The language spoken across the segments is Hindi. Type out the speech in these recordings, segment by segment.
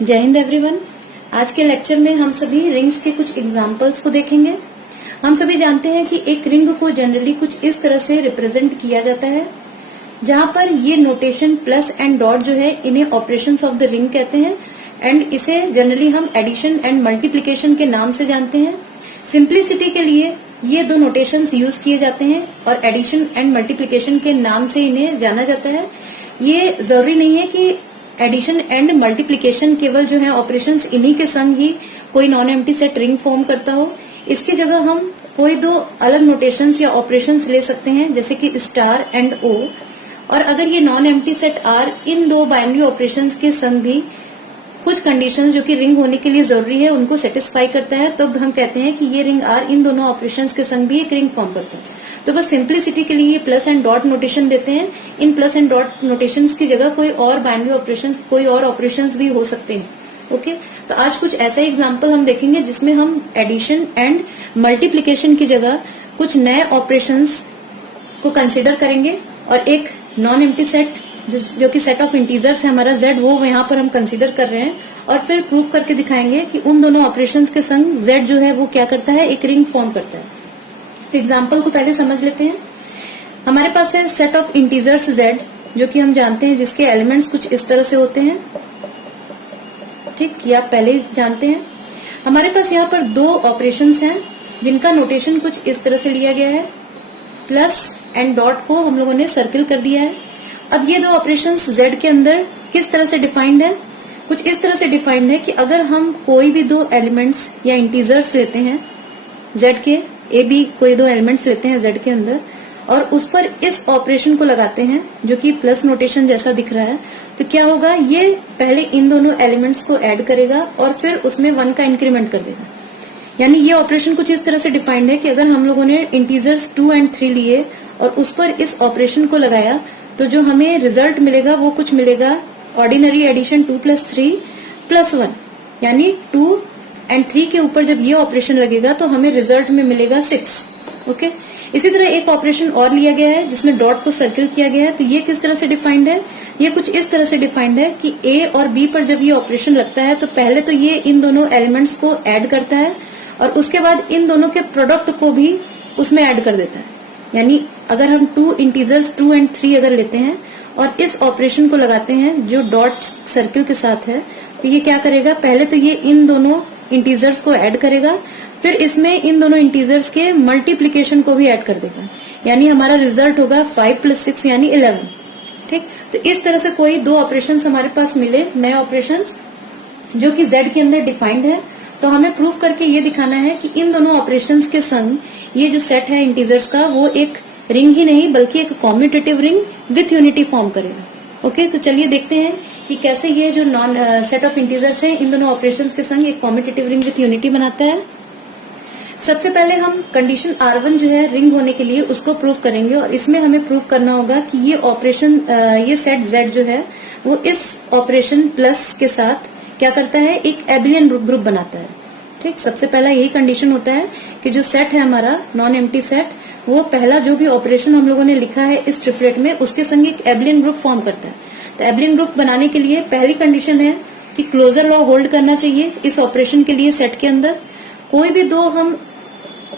जय हिंद एवरीवन। आज के लेक्चर में हम सभी रिंग्स के कुछ एग्जांपल्स को देखेंगे। हम सभी जानते हैं कि एक रिंग को जनरली कुछ इस तरह से रिप्रेजेंट किया जाता है, जहां पर ये नोटेशन प्लस एंड डॉट जो है इन्हें ऑपरेशंस ऑफ द रिंग कहते हैं एंड इसे जनरली हम एडिशन एंड मल्टीप्लिकेशन के नाम से जानते हैं। सिंप्लिसिटी के लिए ये दो नोटेशंस यूज किए जाते हैं और एडिशन एंड मल्टीप्लिकेशन के नाम से इन्हें जाना जाता है। ये जरूरी नहीं है कि एडिशन एंड मल्टीप्लिकेशन केवल जो है ऑपरेशंस इन्हीं के संग ही कोई non empty set ring form करता हो। इसकी जगह हम कोई दो अलग नोटेशंस या ऑपरेशंस ले सकते हैं, जैसे कि स्टार एंड ओ। और अगर ये नॉन एम्प्टी सेट आर इन दो बाइनरी ऑपरेशंस के संग भी कुछ कंडीशंस जो कि रिंग होने के लिए जरूरी है उनको सेटिस्फाई करता है, तो हम कहते हैं कि ये रिंग आर इन दोनों ऑपरेशंस के संग भी एक रिंग फॉर्म करता है। तो बस सिंप्लिसिटी के लिए प्लस एंड डॉट नोटेशन देते हैं। In plus and dot notations की जगह कोई और बाइनरी ऑपरेशंस, कोई और ऑपरेशंस भी हो सकते हैं। ओके, तो आज कुछ ऐसा एग्जांपल हम देखेंगे जिसमें हम एडिशन एंड मल्टीप्लिकेशन की जगह कुछ नए ऑपरेशंस को कंसिडर करेंगे और एक नॉन एम्प्टी सेट जो कि सेट ऑफ इंटीजर्स है हमारा z, वो यहाँ पर हम कंसीडर कर रहे हैं और फिर प्रूव करके दिखाएंगे कि उन दोनों ऑपरेशंस के संग z जो है वो क्या करता है, एक रिंग फॉर्म करता है। तो एग्जांपल को पहले समझ लेते हैं। हमारे पास है सेट ऑफ इंटीजर्स z, जो कि हम जानते हैं जिसके एलिमेंट्स कुछ इस तरह से होते हैं। ठीक, ये आप पहले ही जानते हैं। हमारे पास यहाँ पर दो ऑपरेशंस हैं जिनका नोटेशन कुछ इस तरह से लिया गया है। प्लस एंड डॉट को हम लोगों ने सर्किल कर दिया है। अब ये दो ऑपरेशंस z के अंदर किस तरह से डिफाइंड है, कुछ इस तरह से डिफाइंड है कि अगर हम कोई भी दो एलिमेंट्स या इंटीजर्स लेते हैं z के, ए बी कोई दो एलिमेंट्स लेते हैं z के अंदर और उस पर इस ऑपरेशन को लगाते हैं जो कि प्लस नोटेशन जैसा दिख रहा है, तो क्या होगा, ये पहले इन दोनों एलिमेंट्स को ऐड करेगा और फिर उसमें 1 का इंक्रीमेंट कर देगा। यानी ये ऑपरेशन कुछ इस तरह से डिफाइंड है कि अगर हम लोगों ने इंटीजर्स 2 एंड 3 लिए और उस पर इस ऑपरेशन को लगाया तो जो हमें रिजल्ट मिलेगा वो कुछ मिलेगा ऑर्डिनरी एडिशन 2 + 3 + 1, यानी 2 एंड 3 के ऊपर जब ये ऑपरेशन लगेगा तो हमें रिजल्ट में मिलेगा 6। ओके, इसी तरह एक ऑपरेशन और लिया गया है जिसमें डॉट को सर्किल किया गया है। तो ये किस तरह से डिफाइंड है, ये कुछ इस तरह से डिफाइंड है कि ए और बी पर जब ये ऑपरेशन लगता है तो पहले तो ये इन दोनों एलिमेंट्स को ऐड करता है और उसके बाद इन दोनों के प्रोडक्ट को भी उसमें ऐड कर देता है। यानी अगर हम 2 इंटीजर्स 2 एंड 3 अगर लेते हैं और इस ऑपरेशन को लगाते हैं जो डॉट सर्किल के साथ है, तो ये क्या करेगा, पहले तो ये इन दोनों इंटीजर्स को ऐड करेगा, फिर इसमें इन दोनों इंटीजर्स के मल्टीप्लिकेशन को भी ऐड कर देगा। यानी हमारा रिजल्ट होगा 5 + 6 यानी 11। ठीक, तो इस तरह से कोई दो ऑपरेशंस हमारे पास मिले, नए ऑपरेशंस जो कि z के अंदर डिफाइंड है। तो हमें प्रूव करके ये दिखाना है कि इन दोनों ऑपरेशंस के संग ये जो सेट है इंटीजर्स का वो एक रिंग ही नहीं बल्कि एक commutative ring with unity form करेगा। ओके, तो चलिए देखते हैं कि कैसे ये जो नॉन सेट ऑफ इंटीजर्स है इन दोनों ऑपरेशंस के संग एक कॉम्यूटेटिव रिंग विथ यूनिटी बनाता है। सबसे पहले हम कंडीशन R1 जो है रिंग होने के लिए उसको प्रूव करेंगे और इसमें हमें प्रूव करना होगा कि ये ऑपरेशन ये सेट z जो है वो इस ऑपरेशन प्लस के साथ क्या करता है, एक एबिलियन ग्रुप बनाता है। ठीक, सबसे पहला यही कंडीशन होता है कि जो सेट है हमारा नॉन एम्प्टी सेट, वो पहला जो भी ऑपरेशन हम लोगों ने लिखा है इस ट्रिपलेट में उसके संग एक एबिलियन ग्रुप फॉर्म करता है। तो एबिलियन ग्रुप बनाने के लिए पहली कंडीशन है कि क्लोजर लॉ होल्ड करना चाहिए इस ऑपरेशन के लिए। सेट के अंदर कोई भी दो हम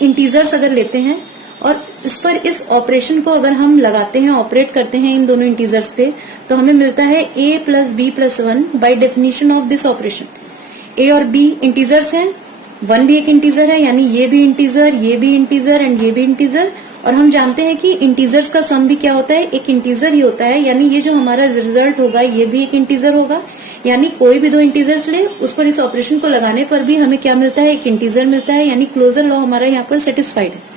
इंटीजर्स अगर लेते हैं और इस पर इस ऑपरेशन को अगर हम लगाते हैं, ऑपरेट करते हैं इन दोनों इंटीजर्स पे, तो हमें मिलता है a + b + 1 by definition of this operation. a और b इंटीजर्स हैं, 1 भी एक इंटीजर है, यानी ये भी इंटीजर, ये भी इंटीजर एंड ये भी इंटीजर। और हम जानते हैं कि इंटीजर्स का सम भी क्या होता है, एक इंटीजर ही होता है। यानी ये जो हमारा रिजल्ट होगा ये भी एक इंटीजर होगा। यानी कोई भी दो इंटीजर्स ले उस पर इस ऑपरेशन को लगाने पर भी हमें क्या मिलता है, एक इंटीजर मिलता है। यानी क्लोजर लॉ हमारा यहाँ पर सेटिस्फाइड है।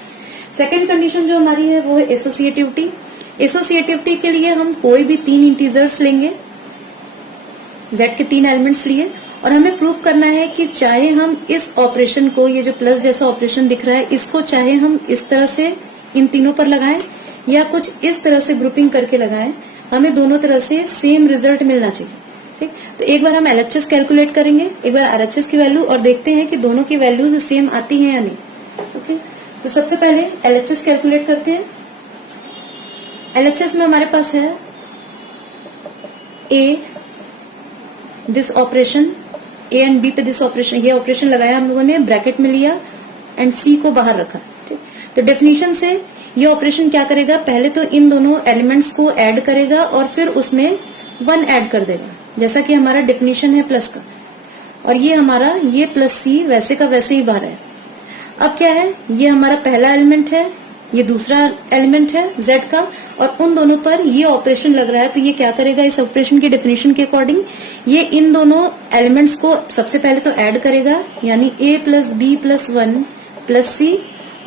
सेकेंड कंडीशन जो हमारी है वो है एसोसिएटिविटी। एसोसिएटिविटी के लिए हम कोई भी 3 इंटीजर्स लेंगे, z के 3 एलिमेंट्स लिए, और हमें प्रूफ करना है कि चाहे हम इस ऑपरेशन को, ये जो प्लस जैसा ऑपरेशन दिख रहा है, इसको चाहे हम इस तरह से इन तीनों पर लगाएं या कुछ इस तरह से ग्रुपिंग करके लगाएं, हमें दोनों तरह से सेम रिजल्ट मिलना चाहिए। ठीक, तो एक बार हम LHS कैलकुलेट करेंगे, एक बार RHS की वैल्यू, और देखते हैं कि दोनों की वैल्यूज सेम आती हैं या नहीं। ओके, तो सबसे पहले LHS कैलकुलेट करते हैं। LHS में हमारे पास है A, this operation A and B पे दिस ऑपरेशन, ये ऑपरेशन लगाया हम लोगों ने, ब्रैकेट में लिया एंड सी को बाहर रखा। ठीक, तो डेफिनेशन से ये ऑपरेशन क्या करेगा, पहले तो इन दोनों एलिमेंट्स को ऐड करेगा और फिर उसमें 1 ऐड कर देगा, जैसा कि हमारा डेफिनेशन है प्लस का, और ये हमारा ये प्लस सी वैसे का वैसे ही बाहर है। अब क्या है, ये हमारा पहला एलिमेंट है, ये दूसरा एलिमेंट है z का, और उन दोनों पर ये ऑपरेशन लग रहा है, तो ये क्या करेगा, इस ऑपरेशन की डेफिनेशन के अकॉर्डिंग ये इन दोनों एलिमेंट्स को सबसे पहले तो ऐड करेगा, यानी a plus B plus 1 plus C,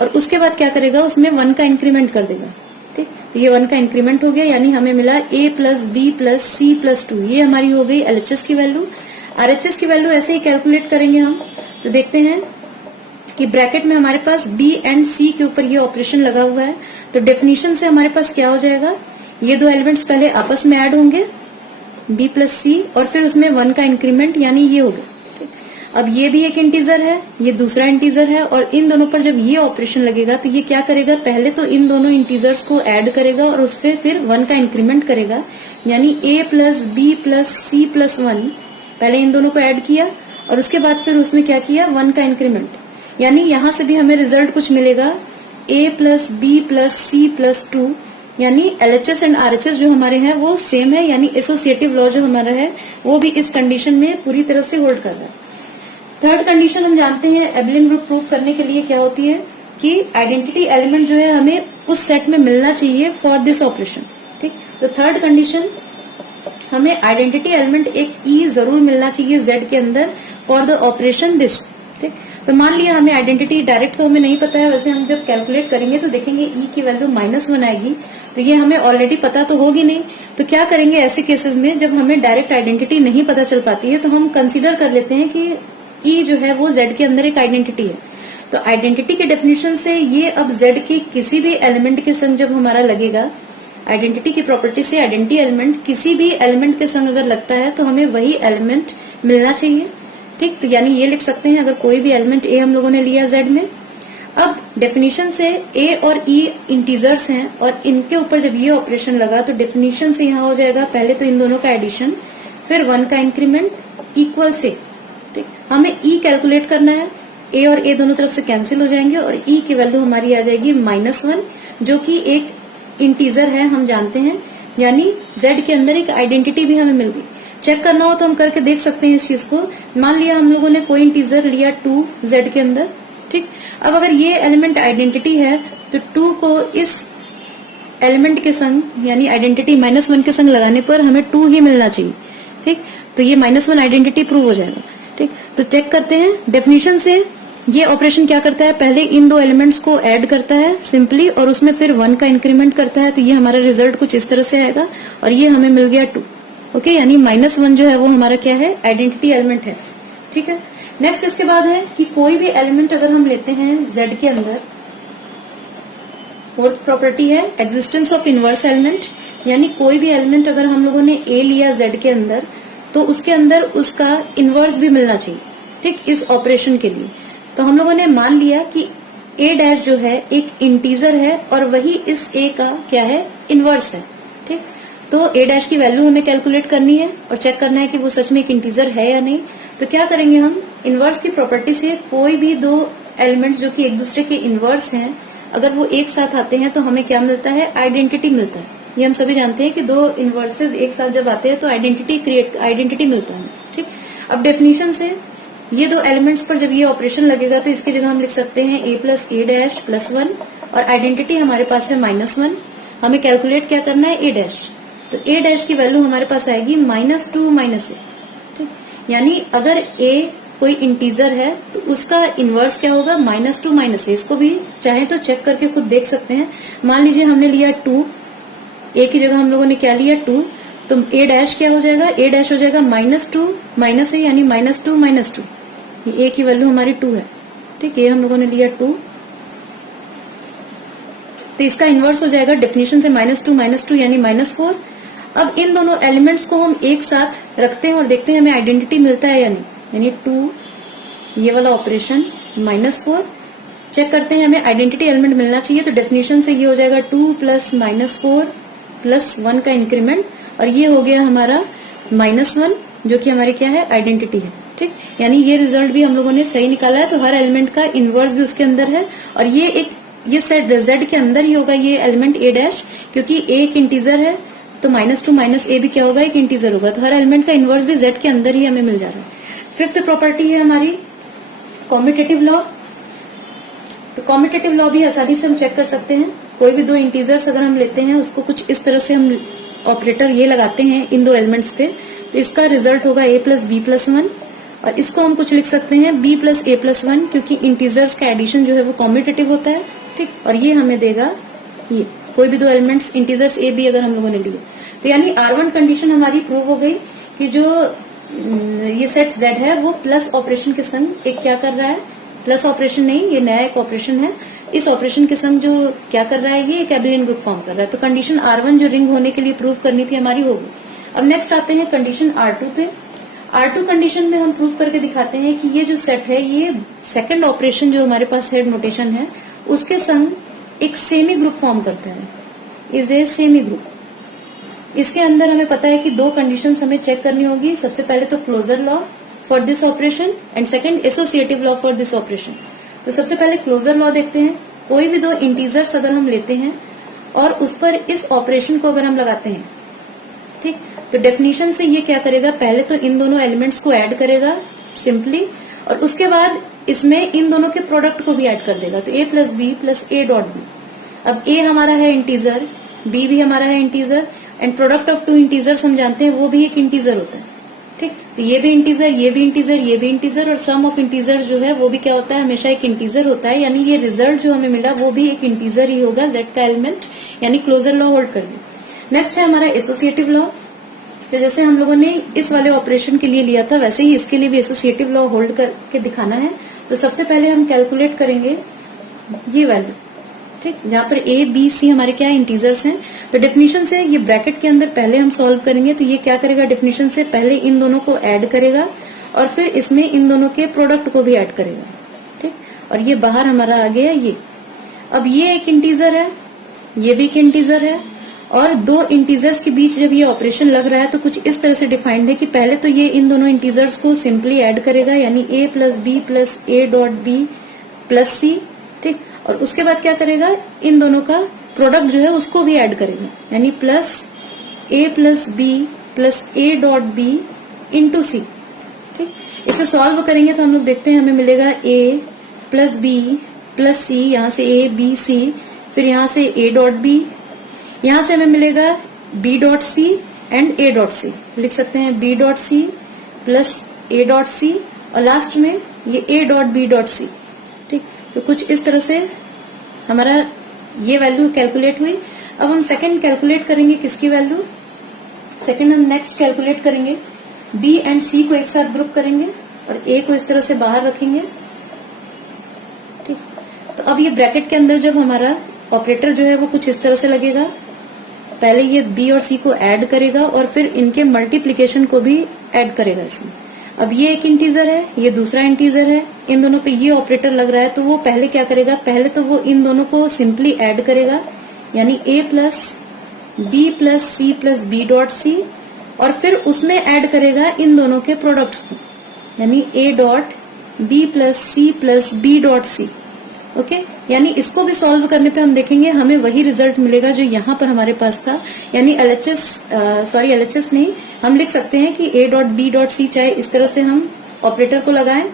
और उसके बाद क्या करेगा, उसमें 1 का इंक्रीमेंट कर देगा। ठीक, तो ये 1 का इंक्रीमेंट हो गया, यानी हमें मिला a plus B plus C plus 2, ये हमारी हो गई LHS की वैल्यू। RHS की वैल्यू ऐसे ही कैलकुलेट करेंगे हम, तो देखते हैं कि ब्रैकेट में हमारे पास b एंड c के ऊपर ये ऑपरेशन लगा हुआ है, तो डेफिनेशन से हमारे पास क्या हो जाएगा, ये दो एलिमेंट्स पहले आपस में ऐड होंगे b प्लस c, और फिर उसमें 1 का इंक्रीमेंट, यानी ये हो गया। अब ये भी एक इंटीजर है, ये दूसरा इंटीजर है, और इन दोनों पर जब ये ऑपरेशन लगेगा तो ये क्या करेगा, पहले तो इन दोनों इंटीजर्स को ऐड करेगा और उस फिर 1 का इंक्रीमेंट करेगा, यानी a plus B plus C plus 1, पहले इन दोनों को ऐड किया और उसके बाद फिर उसमें क्या किया, 1 का इंक्रीमेंट, यानी यहां से भी हमें रिजल्ट कुछ मिलेगा a plus B plus C plus 2, यानी LHS एंड RHS जो हमारे हैं वो सेम है, यानी एसोसिएटिव लॉ जो हमारा है वो भी इस कंडीशन में पूरी तरह से होल्ड कर रहा है। थर्ड कंडीशन हम जानते हैं एबेलियन ग्रुप प्रूफ करने के लिए क्या होती है कि आइडेंटिटी एलिमेंट जो है हमें उस सेट में मिलना चाहिए फॉर दिस ऑपरेशन। ठीक, तो थर्ड कंडीशन, हमें आइडेंटिटी एलिमेंट एक E जरूर मिलना चाहिए Z के अंदर फॉर द ऑपरेशन दिस। ठीक, तो मान लिया हमें आइडेंटिटी डायरेक्ट तो हमें नहीं पता है, वैसे हम जब कैलकुलेट करेंगे तो देखेंगे E की वैल्यू -1 आएगी, तो ये हमें ऑलरेडी पता तो होगी नहीं, तो क्या करेंगे ऐसे केसेस में जब हमें डायरेक्ट आइडेंटिटी नहीं पता चल पाती है तो हम कंसीडर कर लेते हैं कि E जो है वो Z के अंदर एक आइडेंटिटी है। तो आइडेंटिटी के डेफिनेशन से ये अब Z के किसी भी एलिमेंट के संग जब हमारा लगेगा, आइडेंटिटी की प्रॉपर्टी से आइडेंटिटी एलिमेंट किसी भी एलिमेंट के संग अगर लगता है तो हमें वही एलिमेंट मिलना चाहिए। ठीक, तो यानी ये लिख सकते हैं अगर कोई भी एलिमेंट A हम लोगों ने लिया Z में, अब डेफिनेशन से A और E इंटीजर्स हैं और इनके ऊपर जब ये ऑपरेशन लगा तो डेफिनेशन से यहाँ हो जाएगा पहले तो इन दोनों का एडिशन, फिर 1 का इंक्रीमेंट इक्वल से। ठीक, हमें E कैलकुलेट करना है, A और A दोनों तरफ से कैंसिल हो जाएंगे और E की वैल्यू हमारी आ जाएगी -1, जो कि एक इंटीजर है हम जानते हैं, यानी Z के अंदर एक आइडेंटिटी भी हमें मिल गई। चेक करना हो तो हम करके देख सकते हैं इस चीज को। मान लिया हम लोगों ने कोई इंटीजर लिया 2 Z के अंदर। ठीक, अब अगर ये एलिमेंट आइडेंटिटी है तो 2 को इस एलिमेंट के संग यानी आइडेंटिटी -1 के संग लगाने पर हमें 2 ही मिलना चाहिए। ठीक, तो ये -1 आइडेंटिटी प्रूव हो जाएगा। ठीक, तो चेक करते हैं डेफिनेशन से ये ऑपरेशन क्या करता है, पहले इन दो एलिमेंट्स को ऐड करता है सिंपली और उसमें फिर 1 का इंक्रीमेंट करता है, तो ये हमारा रिजल्ट कुछ इस तरह से आएगा और ये हमें मिल गया 2। ओके, यानी -1 जो है वो हमारा क्या है, आइडेंटिटी एलिमेंट है। ठीक है, नेक्स्ट इसके बाद है कि कोई भी एलिमेंट अगर हम लेते हैं Z के अंदर, फोर्थ प्रॉपर्टी है एग्जिस्टेंस ऑफ इनवर्स एलिमेंट, यानी कोई भी एलिमेंट अगर हम लोगों ने A लिया Z के अंदर तो उसके अंदर उसका इनवर्स भी मिलना चाहिए। ठीक, इस ऑपरेशन के लिए तो हम लोगों ने मान लिया कि A' जो है एक इंटीजर है और वही इस A का क्या है, इनवर्स है। ठीक, तो A' की वैल्यू हमें कैलकुलेट करनी है और चेक करना है कि वो सच में एक इंटीजर है या नहीं। तो क्या करेंगे हम, इनवर्स की प्रॉपर्टी से कोई भी दो एलिमेंट्स जो कि एक दूसरे के इनवर्स हैं अगर वो एक साथ आते हैं तो हमें क्या मिलता है, आइडेंटिटी मिलता है। ये हम सभी जानते हैं कि दो इनवर्सेस एक साथ जब आते हैं तो आइडेंटिटी मिलता है। ठीक, अब डेफिनेशन से ये दो एलिमेंट्स पर जब ये ऑपरेशन लगेगा तो इसकी जगह हम लिख सकते हैं A प्लस A' प्लस 1 और आइडेंटिटी हमारे पास है -1। हमें कैलकुलेट क्या करना है, A', तो A' की वैल्यू हमारे पास आएगी -2 -A। ठीक, यानी अगर A कोई इंटीजर है तो उसका इनवर्स क्या होगा, -2 -A। इसको भी चाहे तो चेक करके खुद देख सकते हैं। मान लीजिए हमने लिया 2, A की जगह हम लोगों ने क्या लिया 2, तो A' क्या हो जाएगा, A' हो जाएगा -2 -A, यानी -2 -2। ये A की वैल्यू हमारी 2 है। ठीक, ये हम लोगों ने लिया 2, तो इसका इनवर्स हो जाएगा डेफिनेशन से -2 -2 यानी -4। अब इन दोनों एलिमेंट्स को हम एक साथ रखते हैं और देखते हैं हमें आइडेंटिटी मिलता है या नहीं, यानी 2 ये वाला ऑपरेशन -4 चेक करते हैं हमें आइडेंटिटी एलिमेंट मिलना चाहिए। तो डेफिनेशन से ये हो जाएगा 2 प्लस -4 प्लस 1 का इंक्रीमेंट और ये हो गया हमारा -1 जो कि हमारी क्या है, आइडेंटिटी है। ठीक, यानी ये रिजल्ट भी हम लोगों ने सही निकाला है। तो हर एलिमेंट का इनवर्स भी उसके अंदर है और ये सेट जेड के अंदर ही होगा ये एलिमेंट ए डैश, क्योंकि ए एक इंटीजर है तो -2 -a भी क्या होगा, एक इंटीजर होगा। तो हर एलिमेंट का इनवर्स भी जेड के अंदर ही हमें मिल जा रहा है। फिफ्थ प्रॉपर्टी है हमारी कॉम्यूटेटिव लॉ। तो कॉम्यूटेटिव लॉ भी आसानी से हम चेक कर सकते हैं। कोई भी दो इंटीजर्स अगर हम लेते हैं उसको कुछ इस तरह से हम ऑपरेटर ये लगाते हैं इन दो एलिमेंट्स पे, तो इसका रिजल्ट होगा a प्लस बी प्लस 1 और इसको हम कुछ लिख सकते हैं b प्लस a प्लस 1, क्योंकि इंटीजर्स का एडिशन जो है वो कॉम्यूटेटिव होता है। ठीक, और ये हमें देगा ये कोई भी दो एलिमेंट्स इंटीजर्स a b अगर हम लोगों ने लिए, तो यानी R1 कंडीशन हमारी प्रूव हो गई कि जो ये सेट Z है वो प्लस ऑपरेशन के संग एक क्या कर रहा है, प्लस ऑपरेशन नहीं, ये नया एक ऑपरेशन है, इस ऑपरेशन के संग जो क्या कर रहा है, ये एक एबिलियन ग्रुप फॉर्म कर रहा है। तो कंडीशन R1 जो रिंग होने के लिए प्रूव करनी थी हमारी होगी। अब नेक्स्ट आते हैं कंडीशन R2 पे। R2 कंडीशन में हम प्रूव करके दिखाते हैं कि ये जो सेट है ये सेकंड ऑपरेशन जो हमारे पास हेड नोटेशन है उसके संग एक सेमी ग्रुप फॉर्म करता है, इज ए सेमी ग्रुप। इसके अंदर हमें पता है कि दो कंडीशंस हमें चेक करनी होगी। सबसे पहले तो closure law for this operation and second associative law for this operation. तो सबसे पहले क्लोजर लॉ देखते हैं। कोई भी दो इंटीजर्स अगर हम लेते हैं और उस पर इस ऑपरेशन को अगर हम लगाते हैं, ठीक, तो डेफिनेशन से ये क्या करेगा, पहले तो इन दोनों एलिमेंट्स को ऐड करेगा सिंपली और उसके बाद इसमें इन दोनों के प्रोडक्ट को भी ऐड कर देगा। तो a plus B plus a dot B. अब a हमारा है इंटीजर, b भी हमारा है integer and product of two integers हम जानते हैं वो भी एक इंटीजर होता है। ठीक, तो ये भी इंटीजर, ये भी इंटीजर, ये भी इंटीजर और सम ऑफ इंटीजर जो है वो भी क्या होता है, हमेशा एक इंटीजर होता है। यानी ये रिजल्ट जो हमें मिला वो भी एक इंटीजर ही होगा, z का एलिमेंट, यानी क्लोजर लॉ होल्ड कर ली। नेक्स्ट है हमारा एसोसिएटिव लॉ। तो जैसे हम लोगों ने इस वाले ऑपरेशन के लिए लिया था वैसे ही इसके लिए भी एसोसिएटिव लॉ होल्ड करके दिखाना है। तो सबसे पहले हम कैलकुलेट करेंगे ये वैल्यू, ठीक, जहां पर a b c हमारे क्या इंटीजर्स हैं। तो डेफिनेशन से ये ब्रैकेट के अंदर पहले हम सॉल्व करेंगे। तो ये क्या करेगा, डेफिनेशन से पहले इन दोनों को ऐड करेगा और फिर इसमें इन दोनों के प्रोडक्ट को भी ऐड करेगा। ठीक, और ये बाहर हमारा आ गया ये। अब ये एक इंटीजर है, ये भी एक इंटीजर है और दो इंटीजर्स के बीच जब ये ऑपरेशन लग रहा है तो कुछ इस तरह से डिफाइंड है कि पहले तो ये इन दोनों इंटीजर्स को सिंपली ऐड करेगा, यानी a plus B plus a dot B plus C. ठीक, और उसके बाद क्या करेगा, इन दोनों का प्रोडक्ट जो है उसको भी ऐड करेगा, यानी plus a plus B plus a dot B into C. ठीक, इसे सॉल्व करेंगे तो हम लोग देखते हैं हमें मिलेगा a प्लस बी प्लस सी, यहाँ से a b c, फिर यहाँ से a डॉट बी, यहाँ से हमें मिलेगा b dot C and a dot C. लिख सकते हैं b dot C plus a dot C और लास्ट में ये a dot b dot C. ठीक, तो कुछ इस तरह से हमारा ये वैल्यू कैलकुलेट हुई। अब हम सेकंड कैलकुलेट करेंगे, किसकी वैल्यू, सेकंड हम नेक्स्ट कैलकुलेट करेंगे b एंड c को एक साथ ग्रुप करेंगे और a को इस तरह से बाहर रखेंगे। ठीक, तो अब ये ब्रैकेट के अंदर जब हमारा ऑपरेटर जो है वो कुछ इस तरह से लगेगा, पहले ये b और c को ऐड करेगा और फिर इनके मल्टीप्लीकेशन को भी ऐड करेगा इसमें। अब ये एक इंटीजर है, ये दूसरा इंटीजर है, इन दोनों पे ये ऑपरेटर लग रहा है तो वो पहले क्या करेगा, पहले तो वो इन दोनों को सिंपली ऐड करेगा, यानी a plus B plus C plus B dot C और फिर उसमें ऐड करेगा इन दोनों के प्रोडक्ट्स को, यानी a dot B plus C plus B dot C. Okay, यानी इसको भी सॉल्व करने पे हम देखेंगे हमें वही रिजल्ट मिलेगा जो यहाँ पर हमारे पास था, यानी एलएचएस नहीं, हम लिख सकते हैं कि a dot B dot C, चाहे इस तरह से हम ऑपरेटर को लगाएं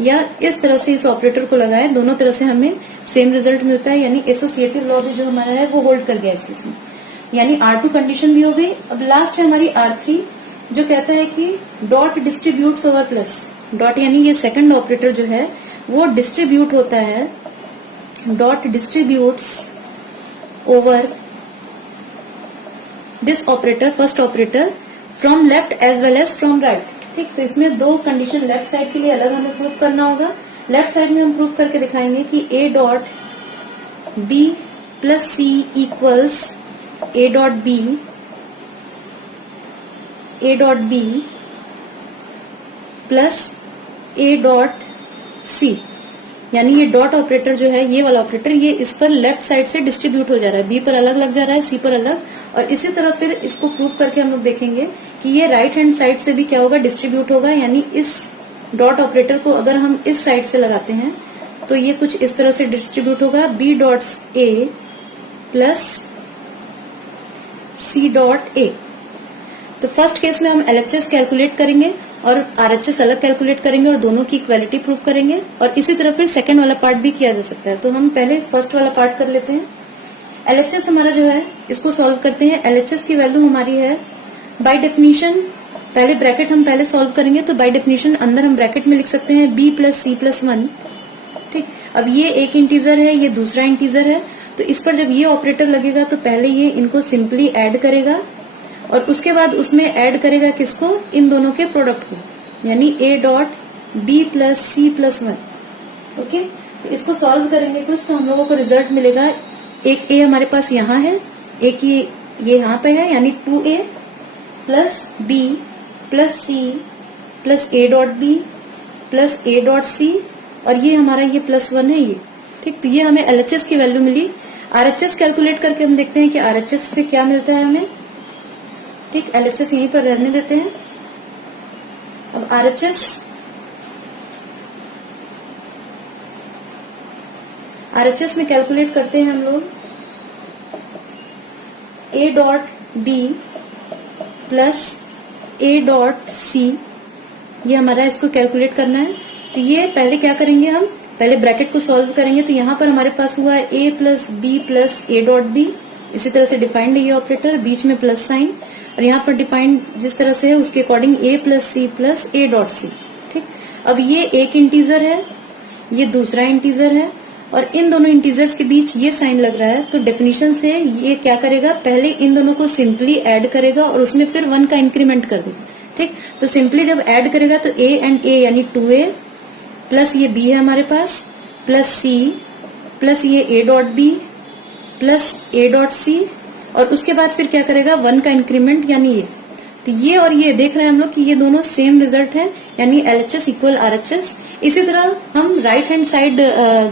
या इस तरह से इस ऑपरेटर को लगाएं, दोनों तरह से हमें सेम रिजल्ट मिलता है। यानी एसोसिएटिव लॉ भी जो हमारा है वो होल्ड कर गया इस केस में, यानी R2 कंडीशन भी हो गई। अब लास्ट है हमारी R3 जो कहता है कि dot distributes over plus dot, यानी ये सेकंड ऑपरेटर जो है वो डिस्ट्रीब्यूट होता है, dot distributes over this operator, first operator, from left as well as from right. ठीक, तो इसमें दो कंडीशन लेफ्ट साइड के लिए अलग हमें प्रूफ करना होगा। लेफ्ट साइड में हम प्रूफ करके दिखाएंगे कि a dot B plus C equals a dot B plus a dot C, यानी ये डॉट ऑपरेटर जो है, ये वाला ऑपरेटर, ये इस पर लेफ्ट साइड से डिस्ट्रीब्यूट हो जा रहा है, बी पर अलग लग जा रहा है, सी पर अलग, और इसी तरह फिर इसको प्रूफ करके हम लोग देखेंगे कि ये राइट हैंड साइड से भी क्या होगा, डिस्ट्रीब्यूट होगा, यानी इस डॉट ऑपरेटर को अगर हम इस साइड से लगाते हैं तो ये कुछ इस तरह से डिस्ट्रीब्यूट होगा, B dots A plus C dot A. तो फर्स्ट केस में हम एलएचएस कैलकुलेट करेंगे और आरएचएस अलग कैलकुलेट करेंगे और दोनों की इक्वालिटी प्रूव करेंगे, और इसी तरह फिर सेकंड वाला पार्ट भी किया जा सकता है। तो हम पहले फर्स्ट वाला पार्ट कर लेते हैं। एलएचएस हमारा जो है इसको सॉल्व करते हैं। एलएचएस की वैल्यू हमारी है बाय डेफिनेशन, पहले ब्रैकेट हम पहले सॉल्व करेंगे तो बाय डेफिनेशन अंदर हम ब्रैकेट में लिख सकते हैं b प्लस सी प्लस 1। ठीक, अब ये एक इंटीजर है, ये दूसरा इंटीजर है, तो इस पर जब ये ऑपरेटर लगेगा तो पहले ये इनको सिंपली ऐड करेगा और उसके बाद उसमें ऐड करेगा किसको, इन दोनों के प्रोडक्ट को, यानी a dot b plus C plus 1। Okay, तो इसको सॉल्व करेंगे कुछ तो हम लोगों को रिजल्ट मिलेगा। एक a हमारे पास यहाँ है, एक ये यहाँ पे है, यानी 2a plus b plus C plus a dot b plus a dot C, और ये हमारा ये प्लस 1 है ये। ठीक, तो ये हमें एलएचएस की वैल्यू मिली। आरएचएस कैलकुलेट करके हम देखते हैं कि आरएचएस से क्या मिलता है हमें। ठीक, एलएचएस यहीं पर रहने देते हैं। अब आरएचएस में कैलकुलेट करते हैं हम लोग a dot b plus a dot C, ये हमारा इसको कैलकुलेट करना है। तो ये पहले क्या करेंगे, हम पहले ब्रैकेट को सॉल्व करेंगे। तो यहाँ पर हमारे पास हुआ है a plus b plus a dot b, इसी तरह से डिफाइंड है ये ऑपरेटर, बीच में प्लस साइन, और यहाँ पर डिफाइंड जिस तरह से है उसके according a plus C plus a dot C. ठीक, अब ये एक इंटीजर है, ये दूसरा इंटीजर है, और इन दोनों इंटीजर्स के बीच ये साइन लग रहा है। तो डेफिनेशन से ये क्या करेगा, पहले इन दोनों को सिंपली ऐड करेगा और उसमें फिर 1 का इंक्रीमेंट कर देगा। ठीक, तो सिंपली जब ऐड करेगा तो a एंड a यानी 2a प्लस ये b है हमारे पास प्लस c प्लस ये a dot b plus a dot c, और उसके बाद फिर क्या करेगा 1 का इंक्रीमेंट यानी ये। तो ये और ये देख रहे हैं हम लोग कि ये दोनों सेम रिजल्ट है, यानी एलएचएस इक्वल आरएचएस। इसी तरह हम राइट हैंड साइड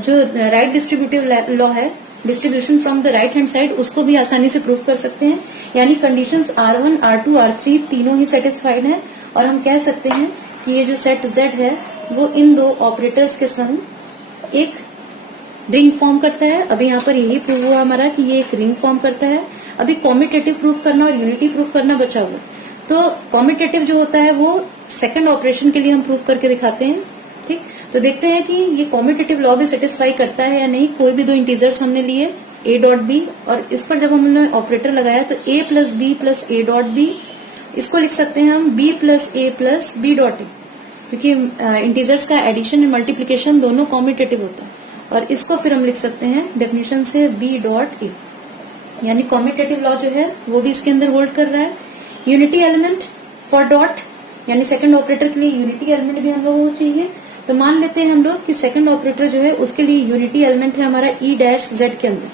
जो राइट डिस्ट्रीब्यूटिव लॉ है, distribution from the right hand side, उसको भी आसानी से प्रूव कर सकते हैं। यानी कंडीशंस R1, R2, R3 तीनों ही सेटिस्फाइड हैं, और हम कह सकते हैं कि ये जो सेट Z है वो इन दो ऑपरेटर्स के संग एक रिंग फॉर्म करता है। अभी यहाँ पर यही प्रूव हुआ हमारा कि ये एक रिंग फॉर्म करता है। अभी कॉम्यूटेटिव प्रूफ करना और यूनिटी प्रूफ करना बचा हुआ। तो कॉम्यूटेटिव जो होता है वो सेकंड ऑपरेशन के लिए हम प्रूफ करके दिखाते हैं। ठीक, तो देखते हैं कि ये कॉम्यूटेटिव लॉ भी सेटिस्फाई करता है या नहीं। कोई भी दो इंटीजर्स हमने लिए a डॉट बी, और इस पर जब हमने ऑपरेटर लगाया तो a plus B plus a dot B, इसको लिख सकते हैं हम b plus a plus b dot a, क्योंकि इंटीजर्स का एडिशन एंड मल्टीप्लीकेशन दोनों कॉम्यूटेटिव होता है। और इसको फिर हम लिख सकते हैं डेफिनेशन से b डॉट a, यानी कॉम्यूटेटिव लॉ जो है वो भी इसके अंदर होल्ड कर रहा है। यूनिटी एलिमेंट फॉर डॉट, यानी सेकंड ऑपरेटर के लिए यूनिटी एलिमेंट भी हम लोगों को चाहिए। तो मान लेते हैं हम लोग कि सेकंड ऑपरेटर जो है उसके लिए यूनिटी एलिमेंट है हमारा ई डैश जेड के अंदर।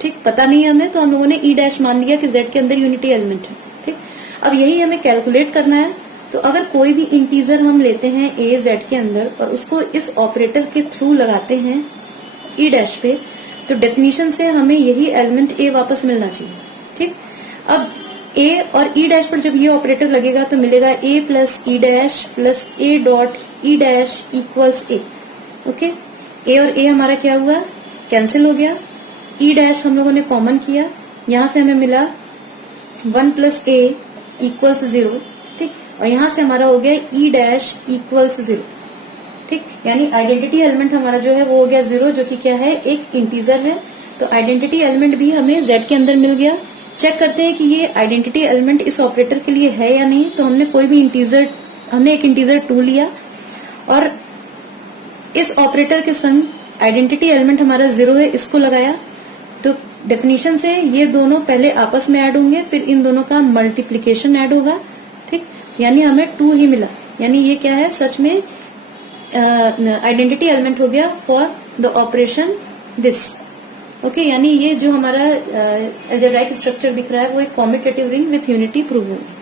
ठीक, पता नहीं है हमें, तो हम लोगों ने ई डैश मान लिया कि जेड के अंदर यूनिटी एलिमेंट है। ठीक, अब यही हमें कैलकुलेट करना है। तो अगर कोई भी इंटीजर हम लेते हैं ए जेड के अंदर और उसको इस ऑपरेटर के थ्रू लगाते हैं ई डैश पे, तो डेफिनेशन से हमें यही एलिमेंट ए वापस मिलना चाहिए। ठीक, अब ए और ई डैश पर जब ये ऑपरेटर लगेगा तो मिलेगा A plus E dash plus A dot E dash equals A. Okay, A और ए हमारा क्या हुआ, कैंसिल हो गया। ई डैश हम लोगों ने कॉमन किया, यहां से हमें मिला 1 प्लस ए इक्वल्स 0। ठीक, और यहां से हमारा हो गया ई डैश इक्वल्स 0। ठीक, यानी आइडेंटिटी एलिमेंट हमारा जो है वो हो गया 0, जो कि क्या है, एक इंटीजर है। तो आइडेंटिटी एलिमेंट भी हमें जेड के अंदर मिल गया। चेक करते हैं कि ये आइडेंटिटी एलिमेंट इस ऑपरेटर के लिए है या नहीं। तो हमने कोई भी इंटीजर, हमने एक इंटीजर 2 लिया और इस ऑपरेटर के संग आइडेंटिटी एलिमेंट हमारा 0 है, इसको लगाया। तो डेफिनेशन से ये दोनों पहले आपस में ऐड होंगे, फिर इन दोनों का मल्टीप्लीकेशन ऐड होगा। ठीक, यानी हमें 2 ही मिला, यानी ये क्या है, सच में आइडेंटिटी एलिमेंट हो गया for the operation this. Okay, यानी ये जो हमारा अलजेब्राइक स्ट्रक्चर दिख रहा है वो एक commutative ring with unity prove होगी।